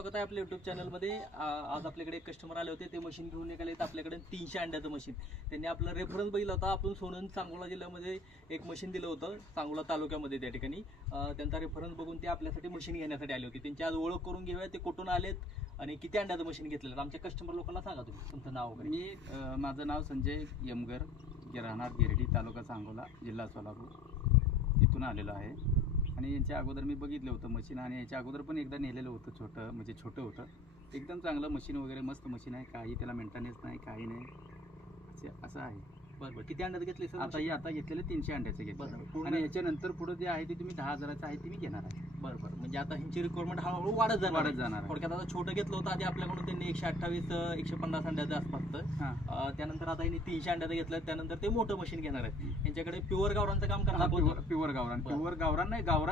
स्वागत आहे आपल्या युट्यूब चॅनलमध्ये। आज आपल्याकडे एक कस्टमर आले होते, ते मशीन घेऊन निघाले। आपल्याकडे 300 अंड्याचं मशीन, त्यांनी आपलं रेफरन्स बघितला होता। आपण सोनन सांगोला जिल्ह्यामध्ये एक मशीन दिलं होतं, सांगोला तालुक्यामध्ये त्या ठिकाणी। त्यांचा रेफरन्स बघून ते आपल्यासाठी मशीन घेण्यासाठी आले होते। त्यांची आज ओळख करून घेऊया, ते कुठून आलेत आणि किती अंड्याचं मशीन घेतलेलं आमच्या कस्टमर लोकांना सांगा तुम्ही तुमचं नाव वगैरे। माझं नाव संजय यमगर, राहणार गिरडी, तालुका सांगोला, जिल्हा सोलापूर इथून आलेलो आहे। आणि यांच्या अगोदर मी बघितलं होतं मशीन, आणि याच्या अगोदर पण एकदा नेलेलं होतं, छोटं होतं। एकदम चांगलं मशीन वगैरे, मस्त मशीन आहे, काही त्याला मेंटेनन्स नाही, काही नाही, असं आहे। बरोबर, किती अंड्याचं घेतले सर? आता घेतलेलं 300 अंड्याचं घेतलं, आणि याच्यानंतर पुढे जे आहे ते तुम्ही 10,000चं आहे ते मी घेणार आहे। बरोबर, म्हणजे आता ह्यांची रिक्वायरमेंट हळूहळू वाढत जाणार। थोडक्यात आता छोटं घेतलं होतं आधी आपल्याकडून, त्यांनी 128 150 अंड्याचं आसपासचं। त्यानंतर आता यांनी 300 अंड्याचं घेतलं, त्यानंतर ते मोठं मशीन घेणार आहेत। यांच्याकडे प्युअर गावरांचं काम करणार। प्युअर गावरान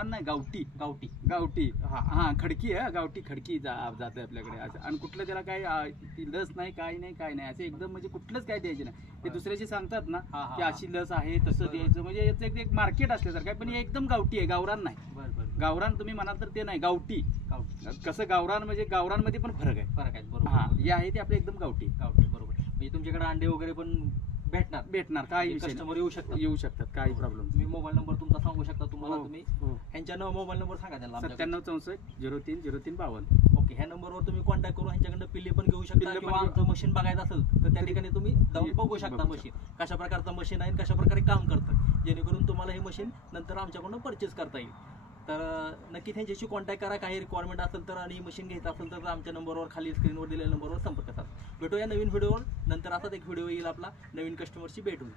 नाही, गावठी हा खडकी आहे, गावठी खडकी जाते आपल्याकडे असं। आणि कुठलं त्याला काही लस नाही, काही नाही असं एकदम, म्हणजे कुठलंच काय द्यायचे नाही। ते दुसऱ्याचे सांगतात ना की अशी लस आहे तसं द्यायचं, म्हणजे याचं एक मार्केट असल्यासारखं आहे, पण हे एकदम गावठी आहे, गावरान नाही। गावरान तुम्ही म्हणाल तर ते नाही, गावठी। कसं गावरान म्हणजे गावरानमध्ये पण फरक आहे। बरोबर, हा जे आहे ते आपलं एकदम गावठी। बरोबर, म्हणजे तुमच्याकडे अंडे वगैरे पण भेटणार, काही कस्टमर येऊ शकतात, काही प्रॉब्लेम। तुम्ही मोबाईल नंबर तुमचा सांगू शकता तुम्हाला, तुम्ही ह्यांच्या मोबाईल नंबर सांगा त्यांना। 9764 ओके, ह्या नंबरवर तुम्ही कॉन्टॅक्ट करून ह्यांच्याकडनं पिल्ले पण घेऊ शकता, किंवा आमचं मशीन बघायचं असेल तर त्या ठिकाणी तुम्ही जाऊन बघू शकता मशीन कशा प्रकारचं मशीन आहे, कशा प्रकारे काम करतं, जेणेकरून तुम्हाला हे मशीन नंतर आमच्याकडून परचेस करता येईल। तर नक्की त्यांच्याशी कॉन्टॅक्ट करा, काही रिक्वायरमेंट असेल तर, आणि मशीन घ्यायचं असेल तर आमच्या नंबरवर, खाली स्क्रीनवर दिलेल्या नंबरवर संपर्क करा। भेटूया नवीन व्हिडिओवर, नंतर असाच एक व्हिडिओ येईल आपला, नवीन कस्टमरची भेट होईल।